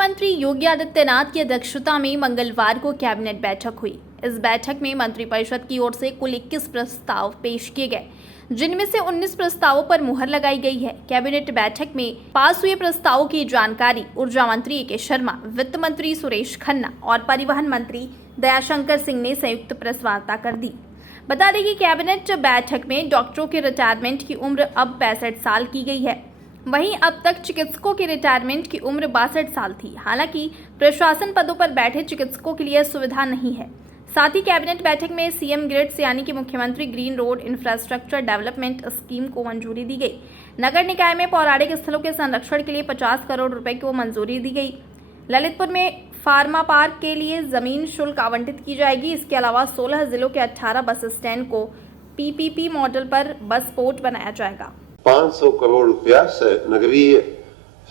मुख्यमंत्री योगी आदित्यनाथ की अध्यक्षता में मंगलवार को कैबिनेट बैठक हुई। इस बैठक में मंत्रिपरिषद की ओर से कुल 21 प्रस्ताव पेश किए गए, जिनमें से 19 प्रस्तावों पर मुहर लगाई गई है। कैबिनेट बैठक में पास हुए प्रस्तावों की जानकारी ऊर्जा मंत्री ए के शर्मा, वित्त मंत्री सुरेश खन्ना और परिवहन मंत्री दयाशंकर सिंह ने संयुक्त प्रेस वार्ता कर दी। बता दें कि कैबिनेट बैठक में डॉक्टरों के रिटायरमेंट की उम्र अब 65 साल की गई है। वहीं अब तक चिकित्सकों की रिटायरमेंट की उम्र 62 साल थी। हालांकि प्रशासन पदों पर बैठे चिकित्सकों के लिए सुविधा नहीं है। साथ ही कैबिनेट बैठक में सीएम ग्रिड्स यानी कि मुख्यमंत्री green road infrastructure development scheme को मंजूरी दी गई। नगर निकाय में पौराणिक स्थलों के संरक्षण के लिए 50 करोड़ रुपए को मंजूरी दी गई। ललितपुर में फार्मा पार्क के लिए जमीन शुल्क आवंटित की जाएगी। इसके अलावा 16 जिलों के 18 बस स्टैंड को पीपीपी मॉडल पर बस पोर्ट बनाया जाएगा। 500 करोड़ रुपया नगरीय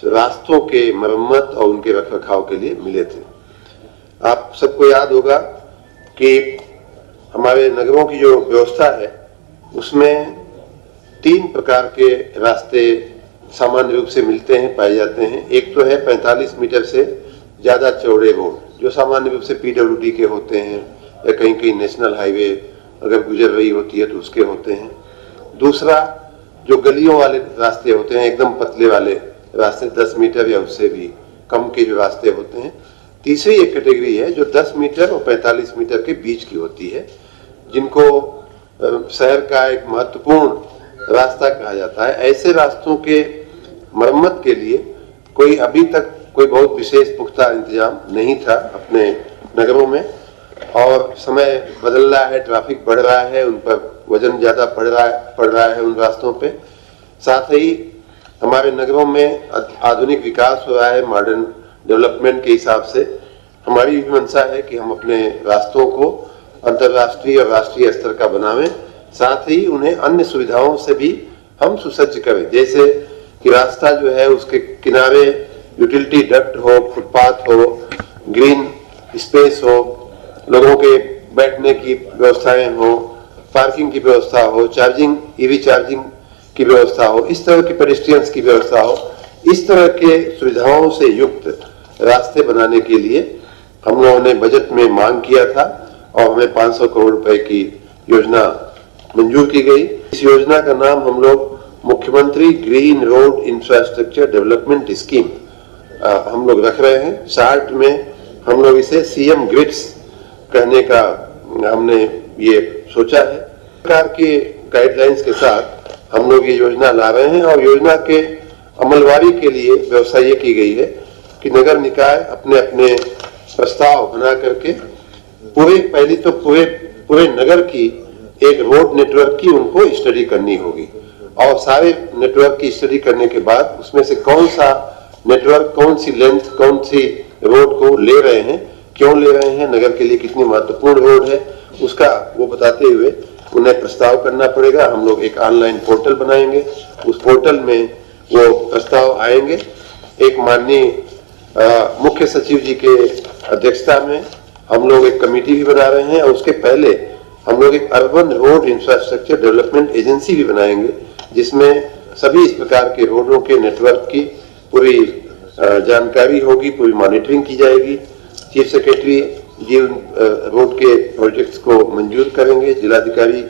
रास्तों के मरम्मत और उनके रखरखाव के लिए मिले थे। आप सबको याद होगा कि हमारे नगरों की जो व्यवस्था है उसमें 3 प्रकार के रास्ते सामान्य रूप से मिलते हैं, पाए जाते हैं। एक तो है 45 मीटर से ज्यादा चौड़े रोड, जो सामान्य रूप से पीडब्ल्यूडी के होते हैं या कहीं कहीं नेशनल हाईवे अगर गुजर रही होती है तो उसके होते हैं। दूसरा जो गलियों वाले रास्ते होते हैं, एकदम पतले वाले रास्ते 10 मीटर या उससे भी कम के जो रास्ते होते हैं। तीसरी एक कैटेगरी है जो 10 मीटर और 45 मीटर के बीच की होती है, जिनको शहर का एक महत्वपूर्ण रास्ता कहा जाता है। ऐसे रास्तों के मरम्मत के लिए कोई अभी तक कोई बहुत विशेष पुख्ता इंतजाम नहीं था अपने नगरों में, और समय बदल रहा है, ट्रैफिक बढ़ रहा है, उन पर वजन ज्यादा पड़ रहा है उन रास्तों पे। साथ ही हमारे नगरों में आधुनिक विकास हो रहा है, मॉडर्न डेवलपमेंट के हिसाब से। हमारी भी मंशा है कि हम अपने रास्तों को अंतर्राष्ट्रीय और राष्ट्रीय स्तर का बनावें, साथ ही उन्हें अन्य सुविधाओं से भी हम सुसज्ज करें। जैसे कि रास्ता जो है उसके किनारे यूटिलिटी डक्ट हो, फुटपाथ हो, ग्रीन स्पेस हो, लोगों के बैठने की व्यवस्थाएं हो, पार्किंग की व्यवस्था हो, चार्जिंग ईवी चार्जिंग की व्यवस्था हो, इस तरह की पेडेस्ट्रियंस की व्यवस्था हो। इस तरह के सुविधाओं से युक्त रास्ते बनाने के लिए हम लोगों ने बजट में मांग किया था और हमें 500 करोड़ रुपए की योजना मंजूर की गई। इस योजना का नाम हम लोग मुख्यमंत्री green road infrastructure development scheme हम लोग रख रहे हैं। शार्ट में हम लोग इसे सीएम ग्रिड्स कहने का हमने ये सोचा है। सरकार के गाइडलाइंस के साथ हम लोग ये योजना ला रहे हैं और योजना के अमलवारी के लिए व्यवस्था ये की गई है कि नगर निकाय अपने अपने प्रस्ताव बना करके पहली तो पूरे नगर की एक रोड नेटवर्क की उनको स्टडी करनी होगी, और सारे नेटवर्क की स्टडी करने के बाद उसमें से कौन सा नेटवर्क, कौन सी लेंथ, कौन सी रोड को ले रहे हैं, क्यों ले रहे हैं, नगर के लिए कितनी महत्वपूर्ण रोड है, उसका वो बताते हुए उन्हें प्रस्ताव करना पड़ेगा। हम लोग एक ऑनलाइन पोर्टल बनाएंगे, उस पोर्टल में वो प्रस्ताव आएंगे। एक माननीय मुख्य सचिव जी के अध्यक्षता में हम लोग एक कमेटी भी बना रहे हैं, और उसके पहले हम लोग एक urban road infrastructure development agency भी बनाएंगे, जिसमें सभी इस प्रकार के रोडों के नेटवर्क की पूरी जानकारी होगी, पूरी मॉनिटरिंग की जाएगी। चीफ सेक्रेटरी जी रोड के प्रोजेक्ट्स को मंजूर करेंगे, जिलाधिकारी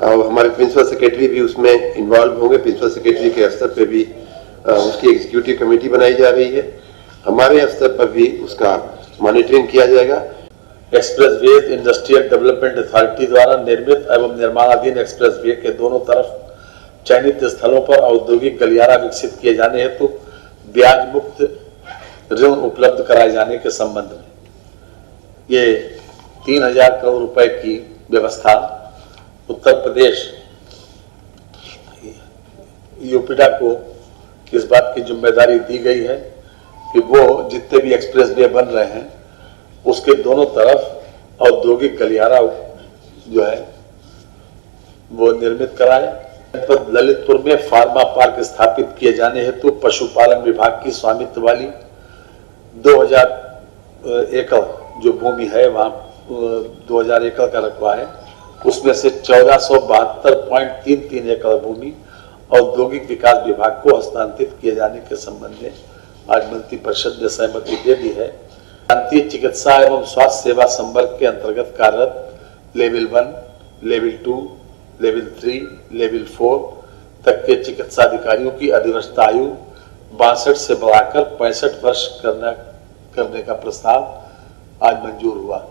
और हमारे प्रिंसिपल सेक्रेटरी भी उसमें इन्वॉल्व होंगे। प्रिंसिपल सेक्रेटरी के स्तर पे भी उसकी एग्जीक्यूटिव कमेटी बनाई जा रही है। हमारे स्तर पर भी उसका मॉनिटरिंग किया जाएगा। एक्सप्रेसवे इंडस्ट्रियल डेवलपमेंट अथॉरिटी द्वारा निर्मित एवं निर्माणाधीन एक्सप्रेसवे के दोनों तरफ चयनित स्थलों पर औद्योगिक गलियारा विकसित किए जाने हेतु ब्याज मुक्त ऋण उपलब्ध कराए जाने के संबंध में ये 3000 करोड़ रुपए की व्यवस्था उत्तर प्रदेश यूपीडा को इस बात की जिम्मेदारी दी गई है कि वो जितने भी एक्सप्रेसवे बन रहे हैं उसके दोनों तरफ औद्योगिक गलियारा जो है वो निर्मित कराए। ललितपुर में फार्मा पार्क स्थापित किए जाने हेतु पशुपालन विभाग की स्वामित्व वाली 2000 एकड़ जो भूमि है, वहाँ 2000 एकड़ का रकबा है, उसमें से 1472.33 एकड़ भूमि औद्योगिक विकास विभाग को हस्तांतरित किए जाने के संबंध में आज मंत्रिपरिषद ने सहमति दे दी है। प्रांतीय चिकित्सा एवं स्वास्थ्य सेवा संवर्ग के अंतर्गत कार्यरत लेवल 1, लेवल 2, लेवल 3, लेवल 4 तक के चिकित्सा अधिकारियों की अधिवक्ता आयु 62 से बढ़ाकर 65 वर्ष करने का प्रस्ताव आज मंजूर हुआ।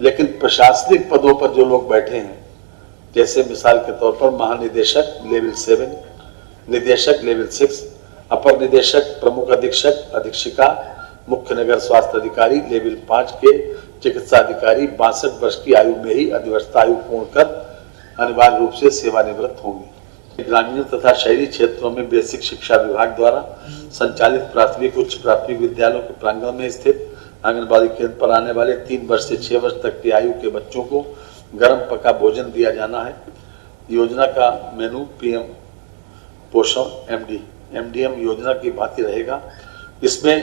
लेकिन प्रशासनिक पदों पर जो लोग बैठे हैं, जैसे मिसाल के तौर पर महानिदेशक लेवल 7, निदेशक लेवल 6, अपर निदेशक, प्रमुख अधीक्षक, अधीक्षिका, मुख्य नगर स्वास्थ्य अधिकारी लेवल 5 के चिकित्सा अधिकारी 62 वर्ष की आयु में ही अधिवक्ता आयु पूर्ण कर अनिवार्य रूप से सेवानिवृत्त होंगे। ग्रामीण तथा शहरी क्षेत्रों में बेसिक शिक्षा विभाग द्वारा संचालित प्राथमिक उच्च प्राथमिक विद्यालयों के प्रांगण में स्थित आंगनबाड़ी केंद्र पर आने वाले 3 वर्ष से 6 वर्ष तक की आयु के बच्चों को गर्म पका भोजन दिया जाना है। योजना का मेनू पीएम पोषण एमडीएम योजना की भांति रहेगा। इसमें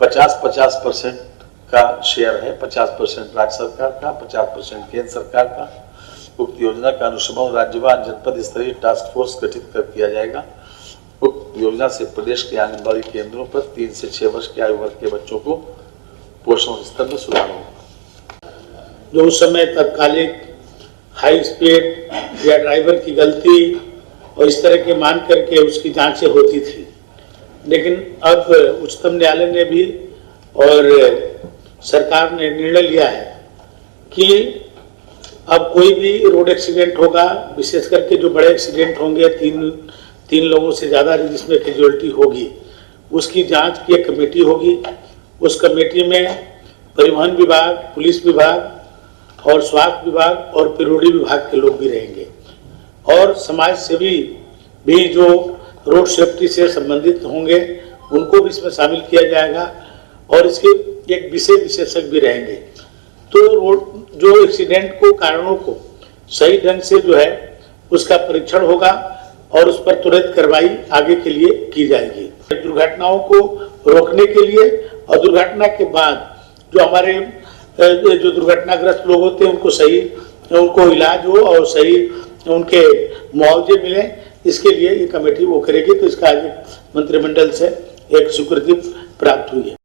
50-50% का शेयर है, 50% राज्य सरकार का, 50% केंद्र सरकार का। उक्त योजना का अनुश्रवण राज्यवार जनपद स्तरीय टास्क फोर्स गठित कर किया जाएगा। उक्त योजना से प्रदेश के आंगनबाड़ी केंद्रों पर 3 से 6 वर्ष की आयु वर्ग के बच्चों को पोषण स्तर में सुधार होगा। जो उस समय तत्कालिक हाई स्पीड या ड्राइवर की गलती और इस तरह के मान करके उसकी जांचें होती थी, लेकिन अब उच्चतम न्यायालय ने भी और सरकार ने निर्णय लिया है कि अब कोई भी रोड एक्सीडेंट होगा, विशेष करके जो बड़े एक्सीडेंट होंगे, तीन लोगों से ज़्यादा जिसमें कैजुअलिटी होगी, उसकी जांच की एक कमेटी होगी। उस कमेटी में परिवहन विभाग, पुलिस विभाग और स्वास्थ्य विभाग और पिरोडी विभाग के लोग भी रहेंगे और समाज सेवी भी जो रोड सेफ्टी से संबंधित होंगे उनको भी इसमें शामिल किया जाएगा और इसके एक विशेषज्ञ भी रहेंगे। तो रोड जो एक्सीडेंट को कारणों को सही ढंग से जो है उसका परीक्षण होगा और उस पर तुरंत कार्रवाई आगे के लिए की जाएगी। दुर्घटनाओं को रोकने के लिए और दुर्घटना के बाद जो हमारे जो दुर्घटनाग्रस्त लोग होते हैं उनको इलाज हो और सही उनके मुआवजे मिले, इसके लिए ये कमेटी वो करेगी। तो इसका आज मंत्रिमंडल से एक स्वीकृति प्राप्त हुई है।